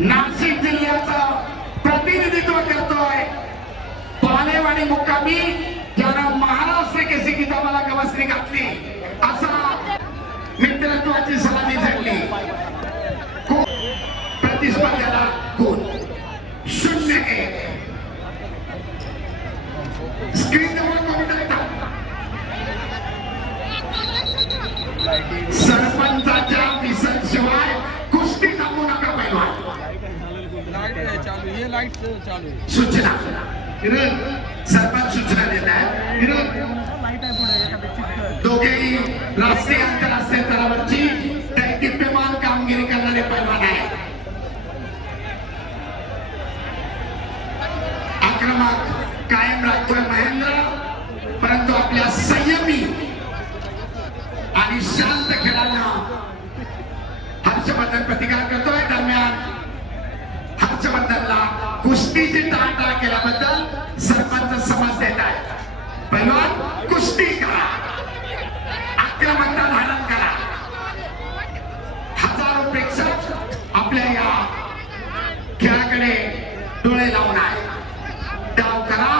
नाशिक जिल्ह्याचं प्रतिनिधित्व करतोय बालेवाडी मुक्कामी ज्यानं महाराष्ट्र केसरी किताबाला गवसणी घातली असा मित्रत्वाची सलामी झडली. प्रतिस्पर्ध्याला गुण 0-1. स्क्रीनवर सरपंचाच्या विसर्शिवाय कुस्ती थांबू नका पैलवान. सूचना सरपंच सूचना देत आहे. दोघेही राष्ट्रीय आंतरराष्ट्रीय स्तरावरची दैदिप्यमान कामगिरी करणारे पैलवान आहे. आक्रमक कायम राखतोय महेंद्र, परंतु आपल्या संयमी आणि शांत खेळानं हर्षवर्धन प्रतिकार करतोय. दरम्यान हर्षवर्धनला कुस्तीची टाळटाळ केल्याबद्दल सरपंच समज देत आहे. पैलवान कुस्ती करा, आक्रमकता धारण करा. हजारो प्रेक्षक आपल्या या खेळाकडे डोळे लावून आहे. डाव करा,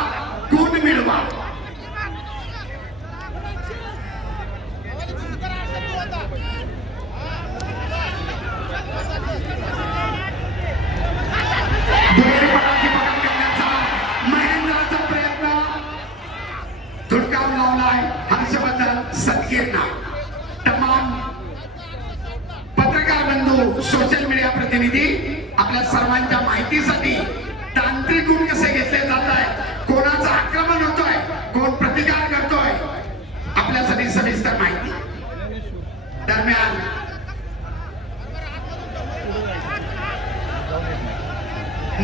गुण मिळवा. तमाम पत्रकार बंधू, सोशल मीडिया प्रतिनिधी, आपल्या सर्वांच्या माहितीसाठी तांत्रिक गुण कसे घेतले जात आहे, कोणाचं आक्रमण होतोय, कोण प्रतिकार करतोय, आपल्यासाठी सविस्तर माहिती. दरम्यान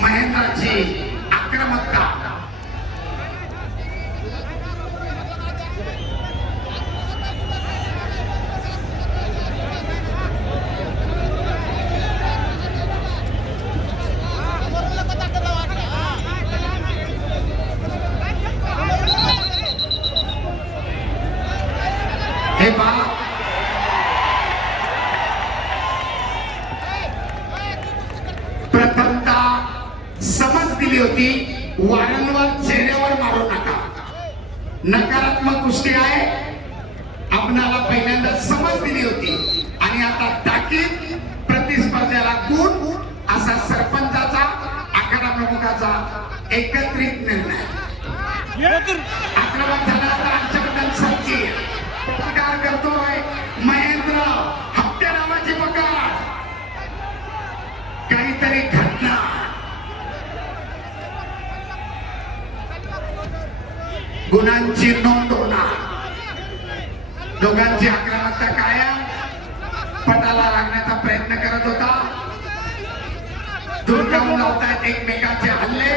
महेंद्राची आक्रमकता प्रथमता समज दिली होती. वारंवार चेहऱ्यावर मारू नका. नकारात्मक गोष्टी आहे. आपणाला पहिल्यांदा समज दिली होती आणि आता ताकीद, प्रतिस्पर्ध्याला गुण असा सरपंचाचा, आखाडा प्रमुखाचा एकत्रित निर्णय. आक्रमक झाला आता हर्षवर्धन सरकी प्रतिकार करतोय. महेंद्र हप्ते नावाची पकड, काहीतरी घटना. गुणांची नोंद होणार. दोघांची आक्रमकता कायम पटाला लागण्याचा प्रयत्न करत होता. दुर्गावून लावतायत एकमेकांचे हल्ले.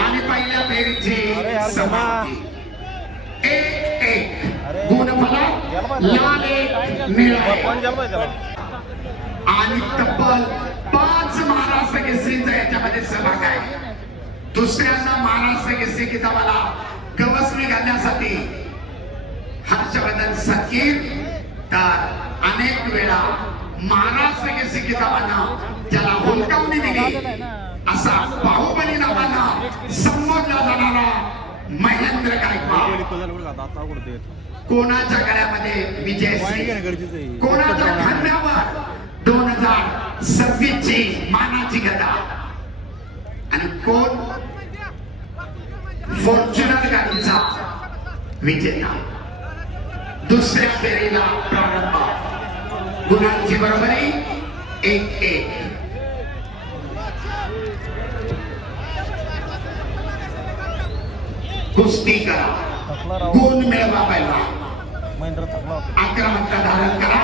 आणि पहिल्या फेरीची समाप्ती. 1-1. गुणफलक लाल 1 निळा. आणि तब्बल 5 महाराष्ट्र केसरीचा याच्यामध्ये सहभाग आहे. दुसऱ्यांदा महाराष्ट्र केसरी किताबाला गवसणी घालण्यासाठी हर्षवर्धन सकीर, तर अनेक वेळा महाराष्ट्र केसरी किताबानं ज्याला हुलकावणी दिली असा बाहुबली नावानं संबोधला जाणारा महेंद्र गायकवाड कोणाच्या गळ्यामध्ये विजय, कोणाच्या खांद्यावर 2026 ची मानाची गदा, आणि कोण फॉर्च्युनर गाडीचा विजेता. दुसऱ्या फेरीला प्रारंभ. गुणांची बरोबरी 1-1. कुस्ती करा, गुण मिळवा. पैलवान आक्रमकता धारण करा.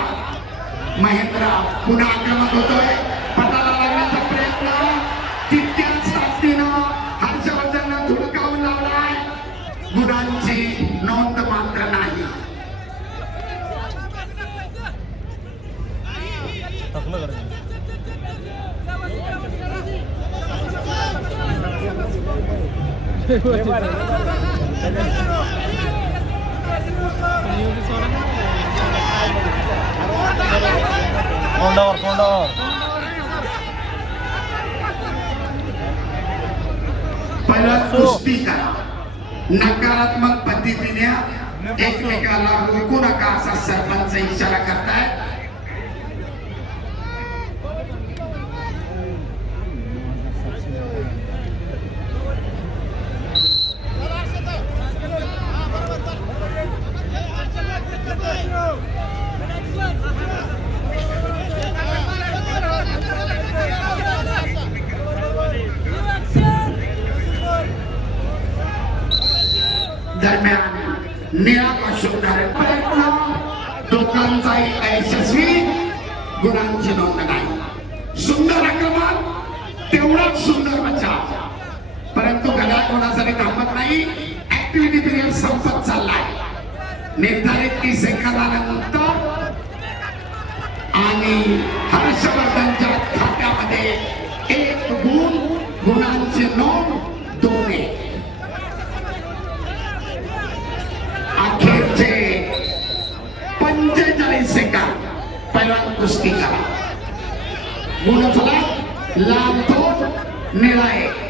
महेंद्र पुन्हा आक्रमक होतोय. पटाला लागण्याचा प्रयत्न तितक्याच ताकदीनं हर्षवर्धननं धुडकावून लावलाय. गुणांची नोंद मात्र नाही. तोंडावर पहिला कुस्ती करा, नकारात्मक पद्धतीने एकमेकाला रोखू नका असा सरपंच इशारा करताय. दरम्यान निळा पार्श्वधारण प्रयत्न दोघांचाही अयशस्वी, गुणांची नोंद नाही. सुंदर आक्रमण, तेवढाच सुंदर बचाव, परंतु घड्याळ कोणासाठी थांबत नाही. ऍक्टिव्हिटी पिरियड संपत चाललाय. निर्धारित 30 सेकंदानंतर आणि हर्षवर्धनच्या खात्यामध्ये 1 गुण, गुणांची नोंद 2. अखेरचे 45 सेकंद पहिलवान कुस्ती करा. गुणफलक लाल 2, निळा 1.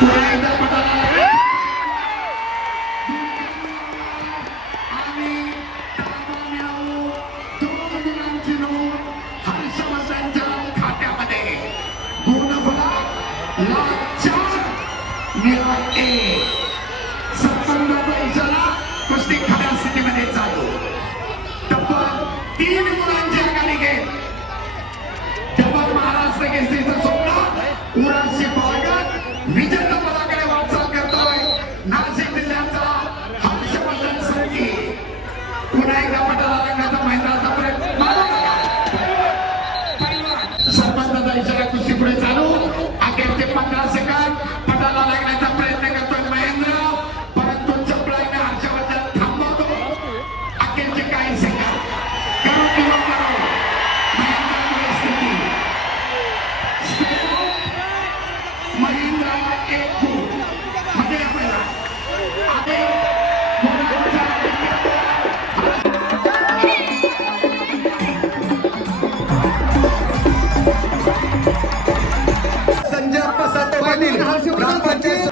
पुन्हा एकदा पटाला आणि धावा मिळवून 2 गुणांची नोंद हर्षवर्धनच्या खात्यामध्ये. गुणफलक लाल 4, निळा 1. सरपंचाचा इशारा, कुस्ती खऱ्या स्थितीमध्ये चालू. तब्बल 3 गुणांची आघाडी घेत डबल महाराष्ट्र केसरीचं स्वप्न उराशी बाळगत विजेतेपदाकडे वाटचाल करतोय नाशिक जिल्ह्याचा हर्षवर्धन संघी. पुन्हा एकदा पटाला लागण्याचा मैदानाचा प्रयत्न. सरपंचाचा इशारा, कुस्ती पुढे चालू. अखेरचे 15 सेकंद पटाला लागण्याचा प्रयत्न करतोय महेंद्र, परंतु चपळाईने हर्षवर्धन थांबवतो. अखेरचे काही सेकंद करो किंवा करो, महेंद्राची स्थिती. महेंद्राला 1 गुण मध्ये आपल्याला आधी गुणांचा संजय प्रसाद पाटील ग्रामपंचायत